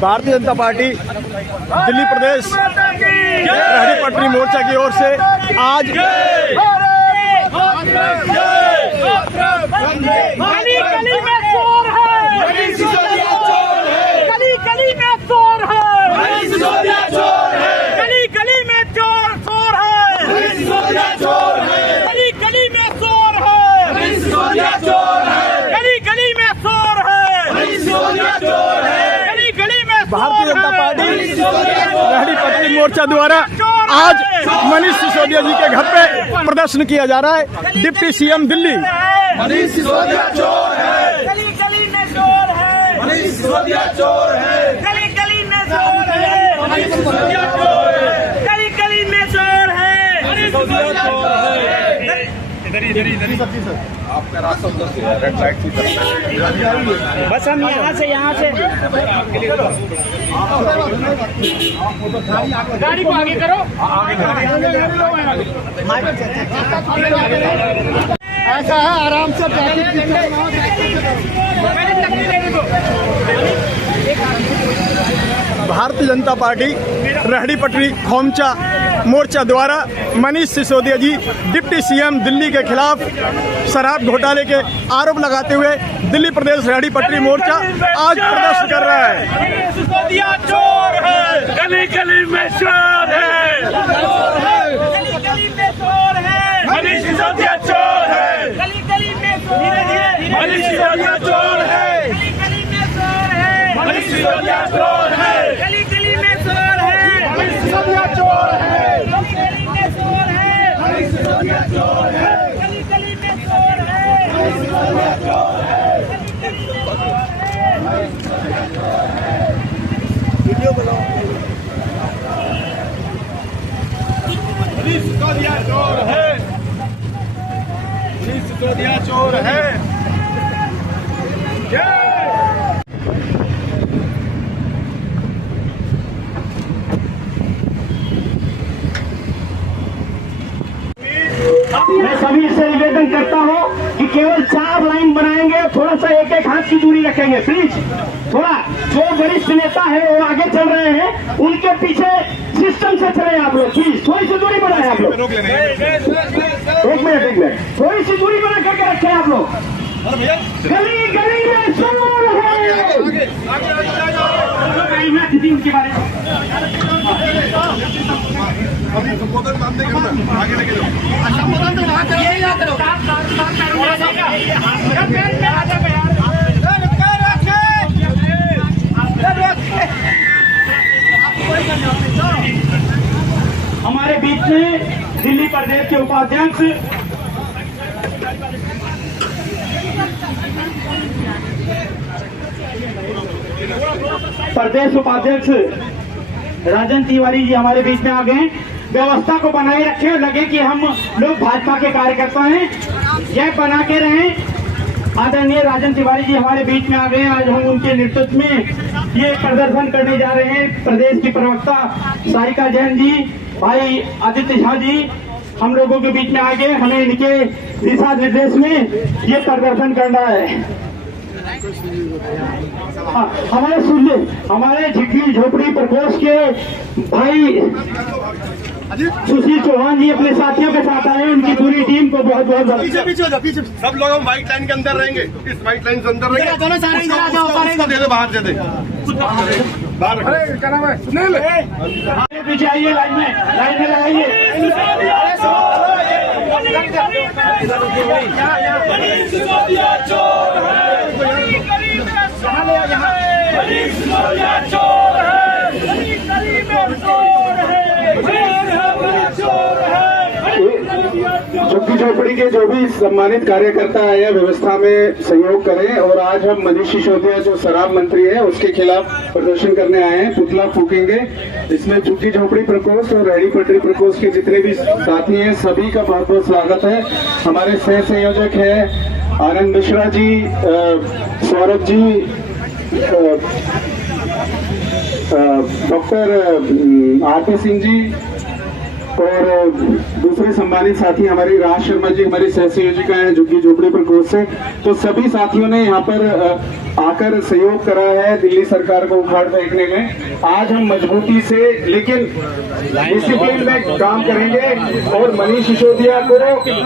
Bharatiya Janata party Delhi प्रदेश रेहड़ी पटरी मोर्चा की ओर से आज गली गली में चोर है, गली गली में चोर है, गली गली में चोर चोर है, गली गली में चोर है, गली गली में चोर है, गली गली में भारतीय जनता पार्टी रेहड़ी पटरी मोर्चा द्वारा आज मनीष सिसोदिया जी के घर पे प्रदर्शन किया जा रहा है। डिप्टी सीएम दिल्ली मनीष सिसोदिया चोर है, गली गली में चोर है, मनीष सिसोदिया चोर है, गली गली में चोर है, मनीष सिसोदिया चोर है, गली गली में चोर है, मनीष सिसोदिया चोर है। आपका रास्ता उधर से है, रेड लाइट की तरफ। बस हम यहाँ से गाड़ी को आगे करो, ऐसा है आराम से भारतीय जनता पार्टी रेहड़ी पटरी खोमचा मोर्चा द्वारा मनीष सिसोदिया जी डिप्टी सीएम दिल्ली के खिलाफ शराब घोटाले के आरोप लगाते हुए दिल्ली प्रदेश रेहड़ी पटरी मोर्चा आज प्रदर्शन कर रहा है। मनीष सिसोदिया चोर है, गली गली में चोर है, गली गली में चोर है, मनीष सिसोदिया चोर है, गली गली में चोर है, मनीष सिसोदिया चोर है, गली गली में चोर है, मनीष सिसोदिया चोर है, गली गली में चोर है, मनीष सिसोदिया चोर है, गली गली में चोर है, मनीष सिसोदिया चोर है, गली गली में चोर है, मनीष सिसोदिया चोर है, मनीष सिसोदिया चोर है, मनीष सिसोदिया चोर है। मैं सभी से निवेदन करता हूँ कि केवल 4 लाइन बनाएंगे, थोड़ा सा एक एक हाथ की दूरी रखेंगे प्लीज। थोड़ा जो वरिष्ठ नेता है वो आगे चल रहे हैं, उनके पीछे सिस्टम से चले आप लोग, प्लीज थोड़ी सी दूरी बनाए आप लोग। एक मिनट थोड़ी सी दूरी बना करके रखे आप लोग। गली गली में चोर है, उनके बारे में अभी संबोधन काम नहीं करना, आगे लेके जाओ। संबोधन तो वहाँ करो, यही करो। हमारे बीच में दिल्ली प्रदेश के उपाध्यक्ष राजन तिवारी जी हमारे बीच में आ गए। व्यवस्था को बनाए रखे, लगे कि हम लोग भाजपा के कार्यकर्ता हैं, यह बना के रहें। आदरणीय राजन तिवारी जी हमारे बीच में आ गए। आज हम उनके नेतृत्व में ये प्रदर्शन करने जा रहे हैं। प्रदेश की प्रवक्ता सारिका जैन जी, भाई आदित्य झा जी हम लोगों के बीच में आ गए। हमें इनके दिशा निर्देश में ये प्रदर्शन करना है। हमारे झुग्गी झोपड़ी प्रकोष्ठ के भाई सुशील चौहान जी अपने साथियों के साथ आए। उनकी पूरी टीम को बहुत बहुत पीछे सब लोग हम व्हाइट लाइन के अंदर रहेंगे, इस व्हाइट लाइन के अंदर रहेंगे। दोनों सारे इधर आ जाओ, उसको दे दे, बाहर दे दे, बाहर। अरे क्या नाम है? सुनील पीछे आइए, लाइन में लगाइए। मनीष सिसोदिया चोर है, मनीष सिसोदिया चोर है, झुग्गी झोपड़ी के जो भी सम्मानित कार्यकर्ता आए व्यवस्था में सहयोग करें। और आज हम मनीष सिसोदिया जो शराब मंत्री है उसके खिलाफ प्रदर्शन करने आए हैं, पुतला फूकेंगे। इसमें झुग्गी झोपड़ी प्रकोष्ठ और रेहड़ी पटरी प्रकोष्ठ के जितने भी साथी हैं सभी का बहुत बहुत स्वागत है। हमारे सह संयोजक है आनंद मिश्रा जी, सौरभ जी, डॉक्टर आरपी सिंह जी और दूसरे सम्मानित साथी हमारी राज शर्मा जी हमारी सह संयोजिका है झुग्गी झोपड़ी प्रकोष्ठ से। तो सभी साथियों ने यहाँ पर आकर सहयोग करा है दिल्ली सरकार को उखाड़ फेंकने में। आज हम मजबूती से लेकिन डिसिप्लिन में काम करेंगे और मनीष सिसोदिया को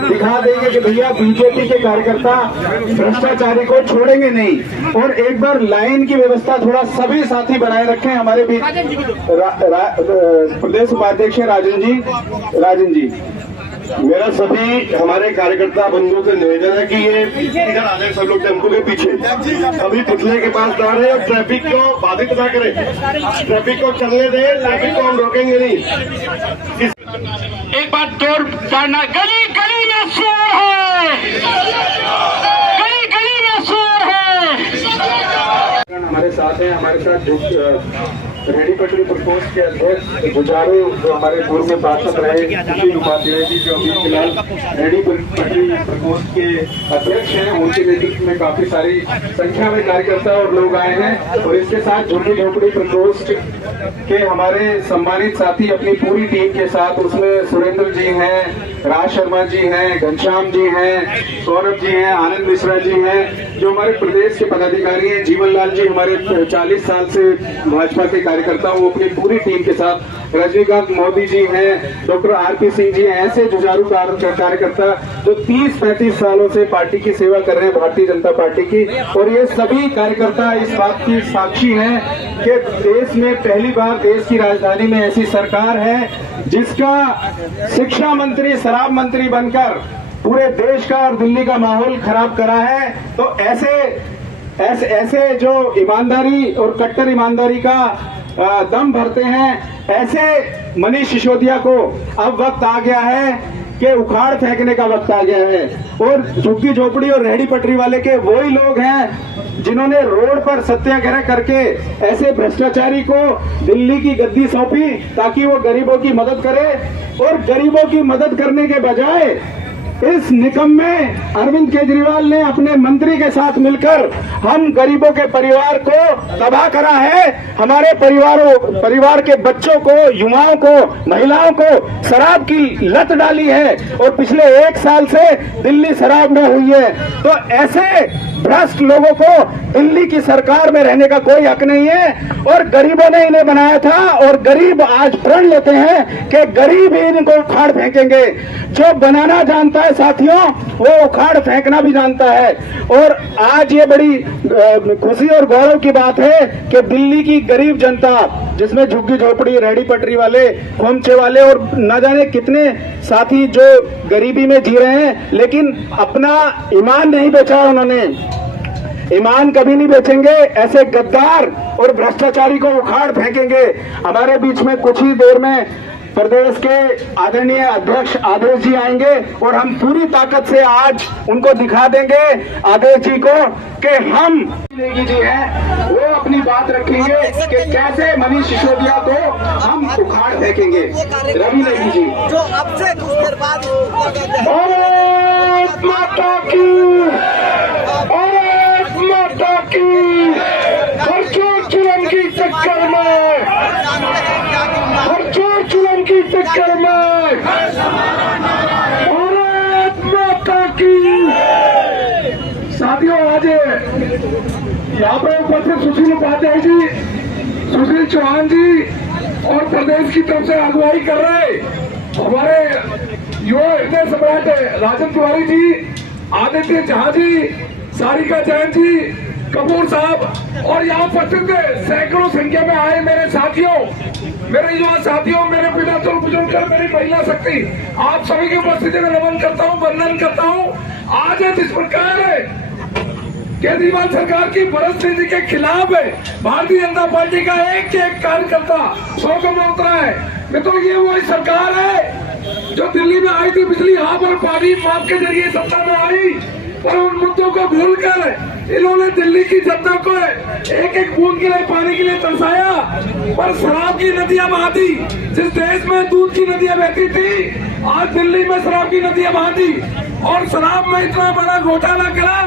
दिखा देंगे कि भैया बीजेपी के कार्यकर्ता भ्रष्टाचारी को छोड़ेंगे नहीं। और एक बार लाइन की व्यवस्था थोड़ा सभी साथी बनाए रखें। हमारे बीच प्रदेश उपाध्यक्ष राजन जी मेरा सभी हमारे कार्यकर्ता बंधुओं से निवेदन है कि ये इधर आ जाए सब लोग टेम्पो के पीछे। अभी पुतले के पास जा रहे हैं और ट्रैफिक को बाधित ना करें, ट्रैफिक को चलने दें, ट्रैफिक को हम रोकेंगे नहीं। एक बार तोड़ जाना, गली गली में शोर है, गली गली में शोर है। हमारे साथ हैं, हमारे साथ रेहड़ी पटरी प्रकोष्ठ के अध्यक्ष गुजारू जो हमारे पूर्व में पार्षद रहे सुशील उपाध्याय जी जो अभी फिलहाल रेहड़ी पटरी प्रकोष्ठ के अध्यक्ष हैं, उनके नेतृत्व में काफी सारी संख्या में कार्यकर्ता और लोग आए हैं। और इसके साथ झुग्गी झोपड़ी प्रकोष्ठ के हमारे सम्मानित साथी अपनी पूरी टीम के साथ, उसमें सुरेंद्र जी हैं, राज शर्मा जी हैं, घनश्याम जी हैं, सौरभ जी हैं, आनंद मिश्रा जी हैं, जो हमारे प्रदेश के पदाधिकारी हैं, जीवन लाल जी हमारे 40 साल से भाजपा के कार्यकर्ता, वो अपनी पूरी टीम के साथ, रजनीकांत मोदी जी हैं, डॉक्टर आरपी सिंह जी हैं, ऐसे जुझारू कार्यकर्ता जो 30-35 सालों से पार्टी की सेवा कर रहे हैं, भारतीय जनता पार्टी की। और ये सभी कार्यकर्ता इस बात की साक्षी हैं कि देश में पहली बार देश की राजधानी में ऐसी सरकार है जिसका शिक्षा मंत्री शराब मंत्री बनकर पूरे देश का और दिल्ली का माहौल खराब करा है। तो ऐसे जो ईमानदारी और कट्टर ईमानदारी का दम भरते हैं, ऐसे मनीष सिसोदिया को अब वक्त आ गया है कि उखाड़ फेंकने का वक्त आ गया है। और झुग्गी झोपड़ी और रेहड़ी पटरी वाले के वही लोग हैं जिन्होंने रोड पर सत्याग्रह करके ऐसे भ्रष्टाचारी को दिल्ली की गद्दी सौंपी ताकि वो गरीबों की मदद करे। और गरीबों की मदद करने के बजाय इस निकम्मे अरविंद केजरीवाल ने अपने मंत्री के साथ मिलकर हम गरीबों के परिवार को तबाह करा है। हमारे परिवार के बच्चों को, युवाओं को, महिलाओं को शराब की लत डाली है और पिछले 1 साल से दिल्ली शराब में हुई है। तो ऐसे भ्रष्ट लोगों को दिल्ली की सरकार में रहने का कोई हक नहीं है। और गरीबों ने इन्हें बनाया था और गरीब आज प्रण लेते हैं कि गरीब ही इनको उखाड़ फेंकेंगे। जो बनाना जानता है साथियों, वो उखाड़ फेंकना भी जानता है। और आज ये बड़ी खुशी और गौरव की बात है कि दिल्ली की गरीब जनता, जिसमें झुग्गी झोपड़ी, रेहड़ी पटरी वाले, खोमचे वाले और न जाने कितने साथी जो गरीबी में जी रहे हैं, लेकिन अपना ईमान नहीं बेचा है। उन्होंने ईमान कभी नहीं बेचेंगे। ऐसे गद्दार और भ्रष्टाचारी को उखाड़ फेंकेंगे। हमारे बीच में कुछ ही देर में प्रदेश के आदरणीय अध्यक्ष आदेश जी आएंगे और हम पूरी ताकत से आज उनको दिखा देंगे, आदेश जी को, कि हम नेगी जी हैं, वो अपनी बात रखेंगे कि कैसे मनीष सिसोदिया को हम उखाड़ फेंकेंगे। रवि नेगी जी जो अब से कुछ देर बाद भारत माता की, भारत माता की, हरचोर चुरम की टक्कर में, हरचोर चुरम की टक्कर में, भारत माता की। साथियों, आज यहाँ पर उपस्थित सुशील उपाध्याय जी, सुशील चौहान जी और प्रदेश की तरफ से अगुवाई कर रहे हमारे युवा हृदय सम्राट राजन तिवारी जी, आदित्य झा जी, सारिका जैन जी, कपूर साहब और यहाँ उपस्थित सैकड़ों संख्या में आए मेरे साथियों, मेरे युवा साथियों, मेरे पिता तो बुजुर्ग, मेरी महिला शक्ति, आप सभी की उपस्थिति में नमन करता हूँ, वंदन करता हूँ। आज जिस प्रकार केजरीवाल सरकार की भ्रष्ट नीति के खिलाफ भारतीय जनता पार्टी का एक कार्यकर्ता सड़कों में उतरा है। मित्रों, ये वही सरकार है जो दिल्ली में आई थी, बिजली हाफ और पानी माफ के जरिए सत्ता में आई, पर उन मुद्दों को भूलकर इन्होंने दिल्ली की जनता को एक एक बूंद के लिए पानी के लिए तरसाया, पर शराब की नदियां बहा दी। जिस देश में दूध की नदियां बहती थी, आज दिल्ली में शराब की नदियां बहा दी और शराब में इतना बड़ा घोटाला करा।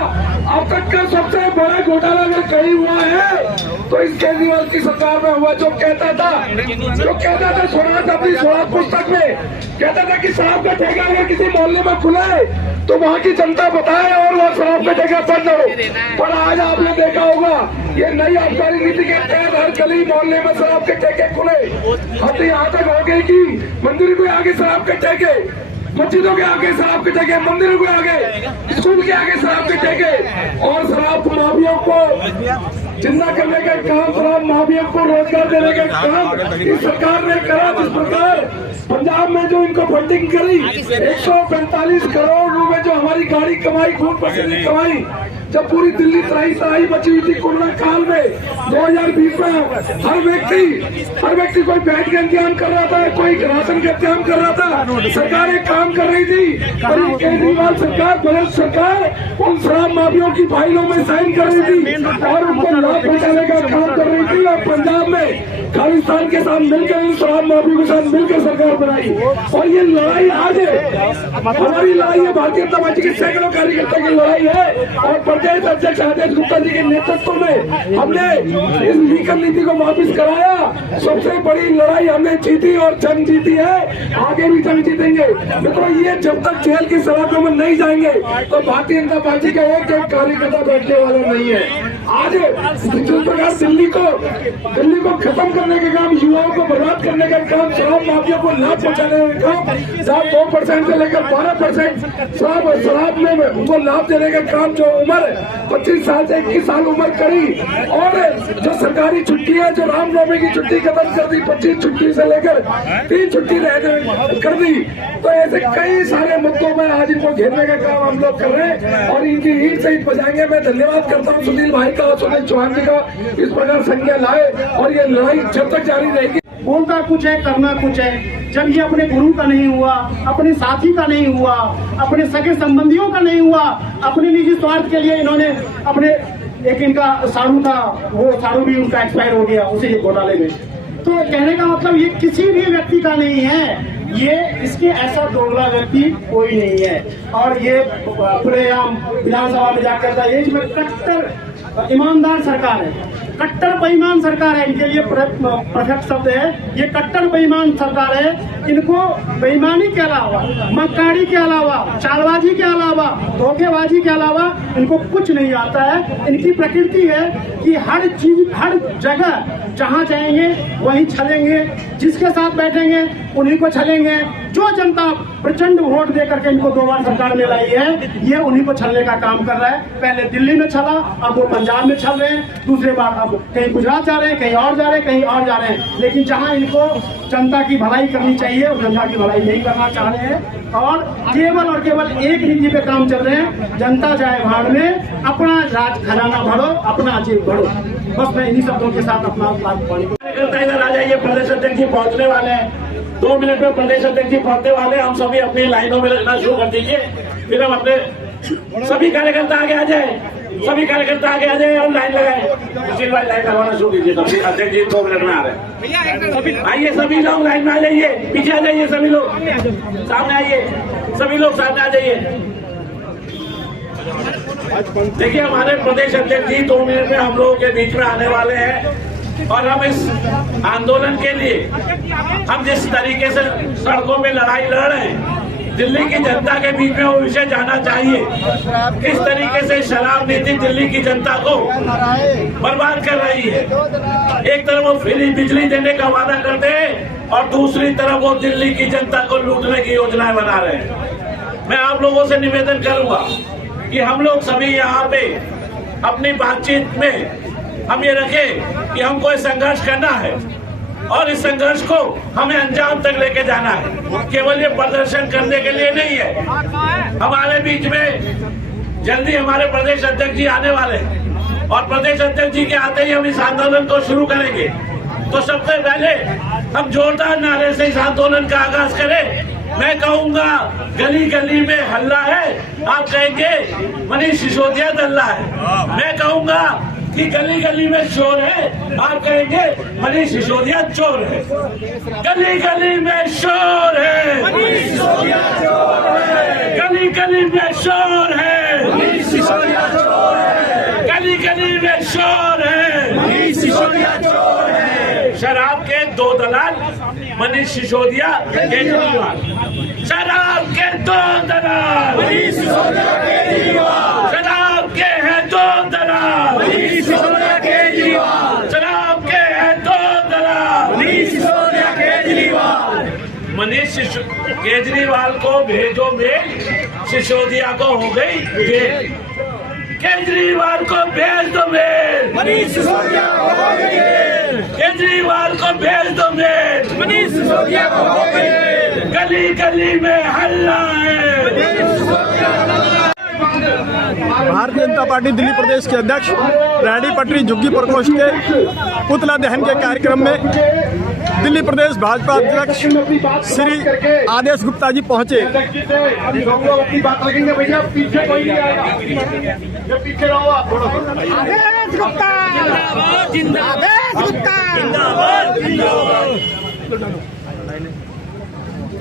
अब तक का सबसे बड़ा घोटाला अगर कहीं हुआ है तो इस केजरीवाल की सरकार में हुआ। जो कहता था स्वराज अपनी स्वराज पुस्तक में कहता था कि शराब का ठेका अगर किसी मोहल्ले में खुले तो वहाँ की जनता बताए और वहाँ शराब के जगह बंद हो। पर आज आपने देखा होगा ये नई आबकारी नीति के तहत हर गली मोहल्ले में शराब के ठेके खुले। हद यहाँ तक हो गई कि मंदिर के आगे शराब के ठेके, मस्जिदों के आगे शराब के ठेके, मंदिरों के आगे, स्कूल के आगे शराब के ठेके। और शराब माफिया को जिंदा करने का काम, शराब माफिया को रोजगार देने का काम इस सरकार ने करा। जिस प्रकार पंजाब में जो इनको फंडिंग करी 145 करोड़ रुपए जो हमारी गाड़ी कमाई, खून पसीने कमाई, जब पूरी दिल्ली त्राही बची हुई थी कोरोना काल में 2020 में हर व्यक्ति कोई बेड का इंतजाम कर रहा था, कोई राशन का इंतजाम कर रहा था, सरकार एक काम कर रही थी। और केजरीवाल सरकार, बलश सरकार उन शराब माफियों की फाइलों में साइन कर रही थी और उनको लाभ पहुंचाने का काम कर रही थी। और पंजाब में खालिस्तान के साथ मिलकर इन शराब माफियों के साथ मिलकर सरकार बनाई। और ये लड़ाई आज है, हमारी लड़ाई है, भारतीय जनता पार्टी के सैकड़ों कार्यकर्ता की लड़ाई है। और प्रदेश अध्यक्ष आदेश गुप्ता जी के नेतृत्व में हमने इस लीकर नीति को वापिस कराया। सबसे बड़ी लड़ाई हमने जीती और जंग जीती है, आगे भी जंग जीतेंगे। मित्रों, ये जब तक जेल की सलाखों में नहीं जाएंगे तो भारतीय जनता पार्टी का एक कार्यकर्ता बैठने वाला नहीं है। आज जिस प्रकार दिल्ली को खत्म करने का काम, युवाओं को बर्बाद करने का काम, शराब माफिया को लाभ पहुंचाने का काम, 2% से लेकर 12% शराब में उनको लाभ देने का काम, जो उम्र 25 साल से 21 साल उम्र करी। और जो सरकारी छुट्टी है, जो रामनवमी की छुट्टी खत्म कर दी, 25 छुट्टी से लेकर 3 छुट्टी कर दी। तो ऐसे कई सारे मुद्दों में आज इनको घेरने का काम हम लोग कर रहे हैं और इनकी ईट से ईट बजाएंगे। मैं धन्यवाद करता हूँ सुनील भाई का और सुनील चौहान जी का, इस प्रकार संज्ञा लाए और ये लड़ाई जब तक जारी रहेगी। बोलता कुछ है, करना कुछ है। जब ये अपने गुरु का नहीं हुआ, अपने साथी का नहीं हुआ, अपने सगे संबंधियों का नहीं हुआ, अपने निजी स्वार्थ के लिए इन्होंने अपने एक इनका साड़ू था, वो साड़ू भी उनका एक्सपायर हो गया उसे ये घोटाले में। तो कहने का मतलब ये किसी भी व्यक्ति का नहीं है, ये इसके ऐसा दोगला व्यक्ति कोई नहीं है। और ये खुलेआम विधानसभा में जाकर था, ये इसमें कट्टर ईमानदार सरकार है, कट्टर बेईमान सरकार है। इनके लिए परफेक्ट शब्द है, ये कट्टर बेईमान सरकार है। इनको बेईमानी के अलावा, मक्कारी के अलावा, चालबाजी के अलावा, धोखेबाजी के अलावा इनको कुछ नहीं आता है। इनकी प्रकृति है कि हर चीज, हर जगह जहाँ जाएंगे वहीं छलेंगे, जिसके साथ बैठेंगे उन्हीं को छलेंगे। जो जनता प्रचंड वोट देकर के इनको 2 बार सरकार में लाई है, ये उन्हीं को छलने का काम कर रहा है। पहले दिल्ली में छला, अब वो पंजाब में छल रहे हैं, दूसरे बार अब कहीं गुजरात जा रहे हैं, कहीं और जा रहे हैं, कहीं और जा रहे हैं। लेकिन जहां इनको जनता की भलाई करनी चाहिए वो जनता की भलाई नहीं करना चाह रहे हैं और केवल एक नीति पे काम चल रहे हैं, जनता जाए भाड़ में, अपना राज खजाना भरो, अपना जेब भरो। बस मैं इन्हीं शब्दों के साथ अपना इधर आ जाइए। प्रदेश अध्यक्ष जी पहुंचने वाले हैं, 2 मिनट में प्रदेश अध्यक्ष जी पहुंचने वाले हैं। हम सभी अपनी लाइनों में लगना शुरू कर दीजिए, फिर हम अपने सभी कार्यकर्ता आगे आ जाए, सभी कार्यकर्ता आगे आ जाए और लाइन लगाए। सुशील भाई लाइन लगवाना शुरू कीजिए। तो अध्यक्ष जी 2 मिनट में आ रहे हैं, आइए सभी लोग लाइन में आ जाइए, पीछे आ जाइए, सभी लोग सामने आइए, सभी लोग सामने आ जाइए। देखिए हमारे प्रदेश अध्यक्ष जी 2 मिनट में हम लोगों के बीच में आने वाले हैं और हम इस आंदोलन के लिए, हम जिस तरीके से सड़कों में लड़ाई लड़ रहे हैं, दिल्ली की जनता के बीच में वो विषय जाना चाहिए। किस तरीके से शराब नीति दिल्ली की जनता को बर्बाद कर रही है। एक तरफ वो फ्री बिजली देने का वादा करते हैं और दूसरी तरफ वो दिल्ली की जनता को लूटने की योजनाएं बना रहे हैं। मैं आप लोगों से निवेदन करूंगा कि हम लोग सभी यहाँ पे अपनी बातचीत में हम ये रखें कि हमको संघर्ष करना है और इस संघर्ष को हमें अंजाम तक लेके जाना है। केवल ये प्रदर्शन करने के लिए नहीं है। हमारे बीच में जल्दी हमारे प्रदेश अध्यक्ष जी आने वाले हैं और प्रदेश अध्यक्ष जी के आते ही हम इस आंदोलन को शुरू करेंगे। तो सबसे पहले हम जोरदार नारे से इस आंदोलन का आगाज करें। मैं कहूंगा गली गली में हल्ला है, आप कहेंगे मनीष सिसोदिया दल्ला है। मैं कहूंगा कि गली गली में शोर है, आप कहेंगे मनीष सिसोदिया चोर है। गली गली में शोर है, मनीष सिसोदिया चोर है। गली गली में शोर है, मनीष सिसोदिया चोर है। गली गली में शोर है, मनीष सिसोदिया चोर है। शराब के दो दलाल मनीष सिसोदिया, केजरीवाल। शराब के दो दलाल मनीष सिसोदिया, केजरीवाल। शराब के हैं दो दलाल मनीष सिसोदिया, केजरीवाल। शराब के हैं दो दलाल मनीष सिसोदिया, केजरीवाल। मनीष केजरीवाल को भेजो मेल, सिसोदिया को हो गई जेल। केजरीवाल को भेज दो मेल, मनीष सिसोदिया को हो गई जेल। केजरीवाल को भेज दो मेल, मनीष सिसोदिया को हो गई जेल। गली गली में हल्ला है, मनीष सिसोदिया। भारतीय जनता पार्टी दिल्ली प्रदेश के अध्यक्ष रेहड़ी पटरी झुग्गी प्रकोष्ठ के पुतला दहन के कार्यक्रम में दिल्ली प्रदेश भाजपा अध्यक्ष श्री आदेश गुप्ता जी पहुंचे। अपनी बात रखेंगे भैया, पीछे कोई नहीं आएगा, जब पीछे रहो आप थोड़ा। आदेश गुप्ता जिंदाबाद, आदेश गुप्ता जिंदाबाद।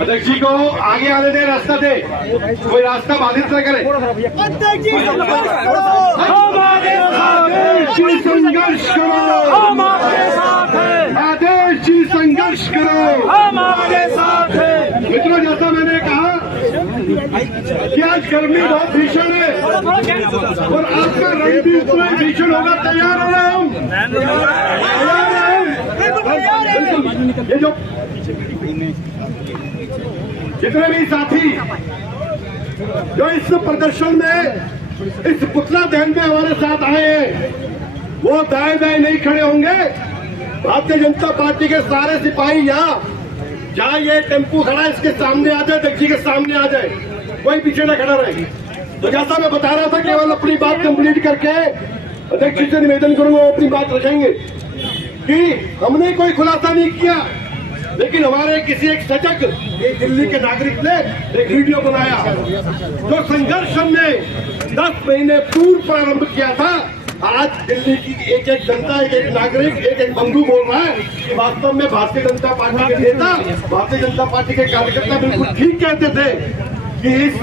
अध्यक्ष जी को आगे आने दे, रास्ता दे, कोई रास्ता बाधित न करे। अध्यक्ष जी आदेश जी संघर्ष करो, हम आपके साथ हैं, आदेश जी संघर्ष करो, हम आपके साथ हैं। मित्रों, जैसा मैंने कहा कि आज गर्मी बहुत भीषण है और आपका रण भी उतना ही भीषण होगा। तैयार हो रहे हम, ये जो जितने भी साथी जो इस प्रदर्शन में, इस पुतला दहन में हमारे साथ आए हैं, वो दाएं दाएं नहीं खड़े होंगे। भारतीय जनता पार्टी के सारे सिपाही यहाँ, जहाँ ये टेम्पू खड़ा है इसके सामने आ जाए, अध्यक्ष जी के सामने आ जाए, कोई पीछे न खड़ा रहे। तो जैसा मैं बता रहा था, केवल अपनी बात कंप्लीट करके अध्यक्ष जी से निवेदन करूंगा, वो अपनी बात रखेंगे कि हमने कोई खुलासा नहीं किया, लेकिन हमारे किसी एक सजग एक दिल्ली के नागरिक ने एक वीडियो बनाया जो संघर्ष हमने 10 महीने पूर्व प्रारंभ किया था। आज दिल्ली की एक एक जनता, एक एक नागरिक, एक एक बंधु बोल रहा है कि वास्तव में भारतीय जनता पार्टी के नेता, भारतीय जनता पार्टी के कार्यकर्ता बिल्कुल ठीक कहते थे कि इस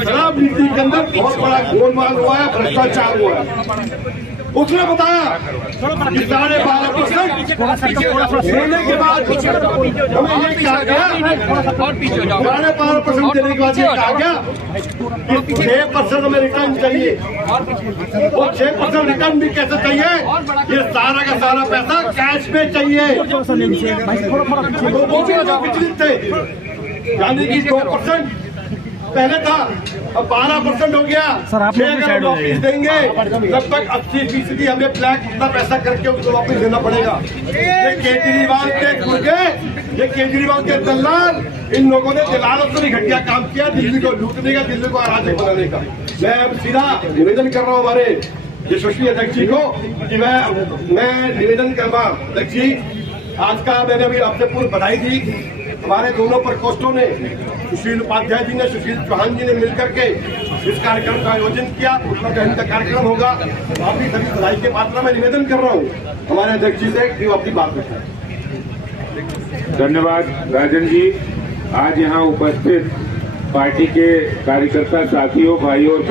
शराब नीति के अंदर बहुत बड़ा गोलमाल हुआ है, भ्रष्टाचार हुआ है। उसने बताया कि 12.5% देने के बाद हमें ये कहा गया, 12.5% देने के बाद ये कहा गया कि 6% हमें रिटर्न चाहिए। और 6% रिटर्न भी कैसे चाहिए? ये सारा का सारा पैसा कैश में चाहिए। तो वो भी जो विचलित थे, यानी कि 2% पहले था, अब 12% हो गया। सर, आप वापिस देंगे, लगभग 80% हमें ब्लैक इतना पैसा करके उसको वापस देना पड़ेगा। ये केजरीवाल के गुर्गे, ये केजरीवाल के दलाल, इन लोगों ने दलालों से भी घटिया काम किया, दिल्ली को लूटने का, दिल्ली को अराजक बनाने का। मैं अब सीधा निवेदन कर रहा हूँ हमारे यशस्वी अध्यक्ष जी को कि मैं निवेदन कर रहा हूँ। अध्यक्ष जी, आज का मैंने अभी आपसे पूर्व बधाई दी। हमारे दोनों प्रकोष्ठों ने, सुशील उपाध्याय जी ने, सुशील चौहान जी ने मिलकर के इस कार्यक्रम का आयोजन किया। पुतला दहन का कार्यक्रम होगा। आपकी सभी बधाई के पात्र मैं निवेदन कर रहा हूँ हमारे अध्यक्ष जी से कि वो अपनी बात रखें। धन्यवाद राजन जी। आज यहाँ उपस्थित पार्टी के कार्यकर्ता साथियों, भाइयों और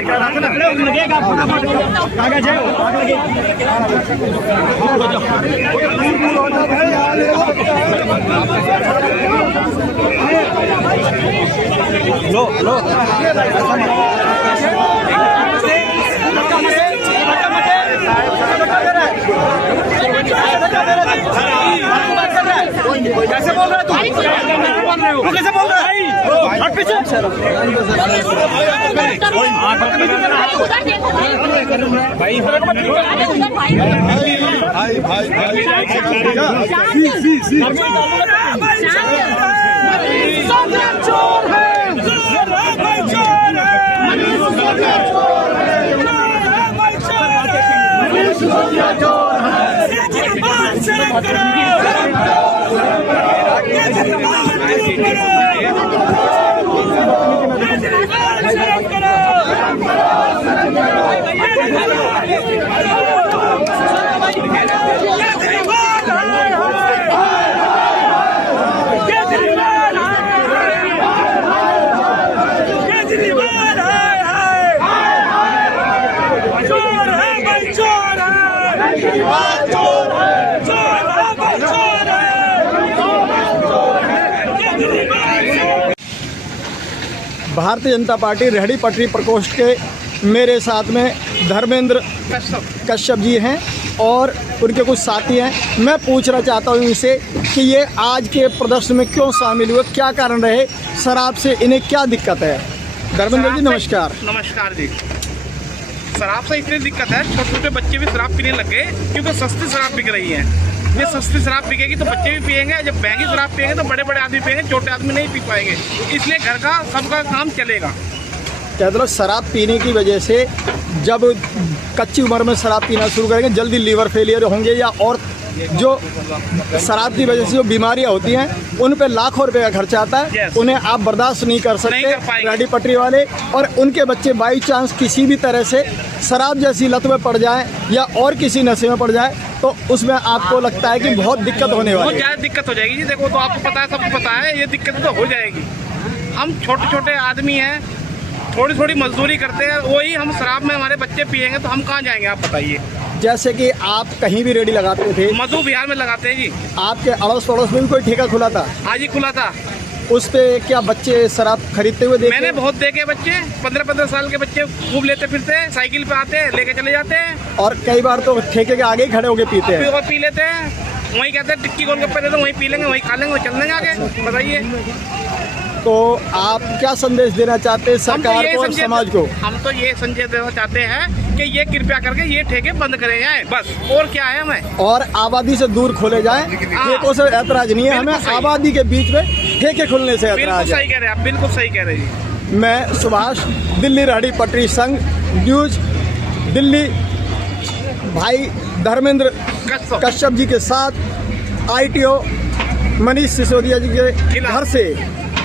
लगेगा कागज है आग लगेगी। लो लो कैसे बोल रहे तू कैसे बोल रहे हट पीछे भारतीय जनता पार्टी रेहड़ी पटरी प्रकोष्ठ के मेरे साथ में धर्मेंद्र कश्यप जी हैं और उनके कुछ साथी हैं। मैं पूछना चाहता हूं इनसे कि ये आज के प्रदर्शन में क्यों शामिल हुए, क्या कारण रहे, शराब से इन्हें क्या दिक्कत है। धर्मेंद्र जी नमस्कार। नमस्कार जी। शराब से इतनी दिक्कत है, छोटे छोटे बच्चे भी शराब पीने लग गए क्योंकि सस्ती शराब बिक रही है। ये सस्ती शराब बिकेगी तो बच्चे भी पिएंगे, जब महंगी शराब पिएंगे तो बड़े बड़े आदमी पिएंगे, छोटे आदमी नहीं पी पाएंगे। इसलिए घर का सबका काम चलेगा। मतलब शराब पीने की वजह से जब कच्ची उम्र में शराब पीना शुरू करेंगे जल्दी लीवर फेलियर होंगे या और जो शराब की वजह से जो बीमारियां होती हैं उन पे लाखों रुपए का खर्चा आता है। उन्हें आप बर्दाश्त नहीं कर सकते रेहड़ी पटरी वाले, और उनके बच्चे बाई चांस किसी भी तरह से शराब जैसी लत में पड़ जाए या और किसी नशे में पड़ जाए तो उसमें आपको लगता है कि बहुत दिक्कत होने वाली है। बहुत ज़्यादा दिक्कत हो जाएगी जी। देखो तो आपको पता है, सबको पता है, ये दिक्कत तो हो जाएगी। हम छोटे छोटे आदमी हैं, थोड़ी थोड़ी मजदूरी करते हैं, वही हम शराब में हमारे बच्चे पिएंगे तो हम कहाँ जाएंगे आप बताइए। जैसे कि आप कहीं भी रेडी लगाते थे, मधु बिहार में लगाते हैं जी। आपके अड़ोस पड़ोस में भी कोई ठेका खुला था? हाँ जी खुला था। उस पे क्या बच्चे शराब खरीदते हुए देखे? मैंने बहुत देखे बच्चे, 15-15 साल के बच्चे खूब लेते फिरते हैं, साइकिल पे आते हैं, लेके चले जाते हैं। और कई बार तो ठेके के आगे ही खड़े होके पीते हैं और पी लेते हैं, वहीं कहते हैं टिक्की गोलगप्पे दे दो, वहीं पी लेंगे, वहीं खा लेंगे, वहीं चल देंगे आगे। बताइए तो आप क्या संदेश देना चाहते हैं सरकार को और समाज को? हम तो ये संदेश देना चाहते हैं कि ये कृपया करके ये ठेके बंद करे जाएं, बस। और क्या है हमें, और आबादी से दूर खोले जाएं। ठेकों से ऐतराज नहीं है हमें, आबादी के बीच में ठेके खुलने से ऐतराज है। सही कह रहे हैं आप, बिल्कुल सही कह रहे हैं। मैं सुभाष, दिल्ली रेहड़ी पटरी संघ न्यूज दिल्ली, भाई धर्मेंद्र कश्यप जी के साथ ITO मनीष सिसोदिया जी के घर से